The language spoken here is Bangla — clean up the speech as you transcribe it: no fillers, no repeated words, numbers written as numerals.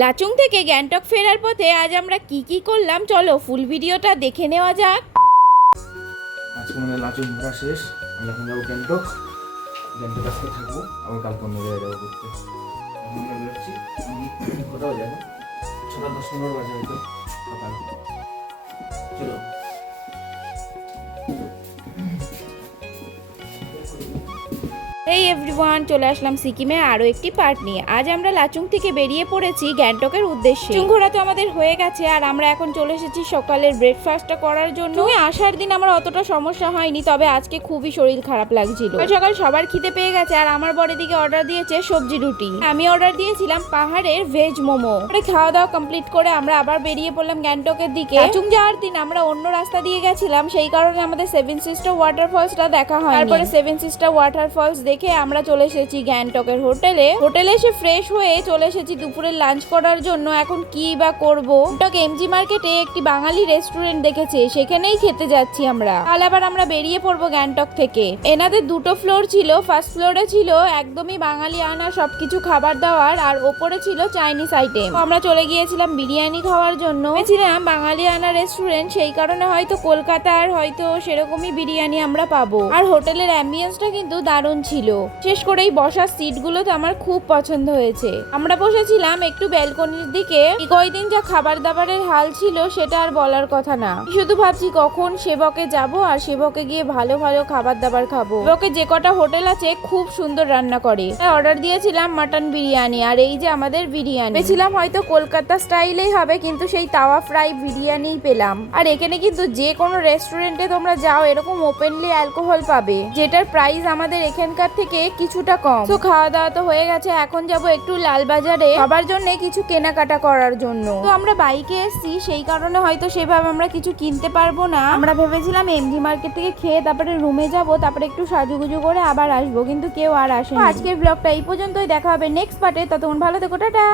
লাচুং থেকে গ্যাংটক ফেরার পথে আজ আমরা কি করলাম চলো ফুল ভিডিওটা দেখে নেওয়া যাক। আজকে মানে লাচুং ঘোরা শেষ। আমরা এখন যাবো গ্যাংটক। গ্যাংটক আজকে থাকবো, আবার কালকে অন্য জায়গায় যাবো ঘুরতে। এখন আমরা বেরোচ্ছি, কোথাও যাবো 6:10 বাজে হয়তো সকাল। চলো এই এভরিওয়ান, চলে আসলাম সিকিমে আরো একটি পার্ট নিয়ে। আজ আমরা লাচুং থেকে বেরিয়ে পড়েছি গ্যাংটকের উদ্দেশ্যে। লাচুং ঘোরা তো আমাদের হয়ে গেছে আর আমরা এখন চলে এসেছি সকালের ব্রেকফাস্টটা করার জন্য। আসার দিন আমার অতটা সমস্যা হয়নি, তবে আজকে খুবই শরীর খারাপ লাগছিল। সকাল সবার খিদে পেয়ে গেছে আর আমার বড় দিকে অর্ডার দিয়েছে সবজি রুটি, আমি অর্ডার দিয়েছিলাম পাহাড়ের ভেজ মোমো। খাওয়া দাওয়া কমপ্লিট করে আমরা আবার বেরিয়ে পড়লাম গ্যাংটকের দিকে। লাচুং যাওয়ার দিন আমরা অন্য রাস্তা দিয়ে গেছিলাম, সেই কারণে আমাদের সেভেন সিস্টার ওয়াটারফলসটা দেখা হয়। তারপরে সেভেন সিস্টার ওয়াটারফলস দেখে আমরা চলে এসেছি গ্যাংটকের হোটেলে এসে ফ্রেশ হয়ে চলে এসেছি দুপুরের লাঞ্চ করার জন্য। এখন কি বা করব, গ্যাংটক এমজি মার্কেটে একটি বাঙালি রেস্টুরেন্ট দেখেছি, সেখানেই খেতে যাচ্ছি আমরা। তাহলে আবার আমরা বেরিয়ে পড়বো গ্যাংটক থেকে। এনাদের দুটো ফ্লোর ছিল, ফার্স্ট ফ্লোরে ছিল একদমই বাঙালি আনা সবকিছু খাবার দাবার, আর ওপরে ছিল চাইনিজ আইটেম। আমরা চলে গিয়েছিলাম বিরিয়ানি খাওয়ার জন্য। ছিলাম বাঙালি আনা রেস্টুরেন্ট, সেই কারণে হয়তো কলকাতার হয়তো সেরকমই বিরিয়ানি আমরা পাবো। আর হোটেলের অ্যাম্বিয়েন্সটা কিন্তু দারুণ ছিল, শেষ করেই বসার সিটগুলো তো আমার খুব পছন্দ হয়েছে। আমরা বসেছিলাম একটু ব্যালকনির দিকে। কয়দিন যা খাবার দাবারের হাল ছিল সেটা আর বলার কথা না। শুধু ভাবছি কখন সেবকে যাব আর সেবকে গিয়ে ভালো ভালো খাবার দাবার খাবো। সেবকে যে কটা হোটেল আছে খুব সুন্দর রান্না করে। অর্ডার দিয়েছিলাম মাটন বিরিয়ানি, আর এই যে আমাদের বিরিয়ানি। পেয়েছিলাম হয়তো কলকাতা স্টাইলেই হবে, কিন্তু সেই তাওয়া ফ্রাই বিরিয়ানি পেলাম। আর এখানে কিন্তু যে কোনো রেস্টুরেন্টে তোমরা যাও এরকম ওপেনলি অ্যালকোহল পাবে, যেটার প্রাইস আমাদের এখানকার থেকে কিছুটা কম। তো খাওয়া দাওয়া তো হয়ে গেছে, এখন যাব একটু লালবাজারে সবার জন্য কিছু কেনাকাটা করার জন্য। তো আমরা বাইকে এসেছি, সেই কারণে হয়তো সেভাবে আমরা কিছু কিনতে পারবো না। আমরা ভেবেছিলাম এমজি মার্কেট থেকে খেয়ে তারপরে রুমে যাব, তারপরে একটু সাজুগুজু করে আবার আসবো, কিন্তু কেউ আর আসেনি। আজকের ব্লগটা এই পর্যন্তই, দেখা হবে নেক্সট পার্টে। ততক্ষণ ভালো থেকো, টাটা।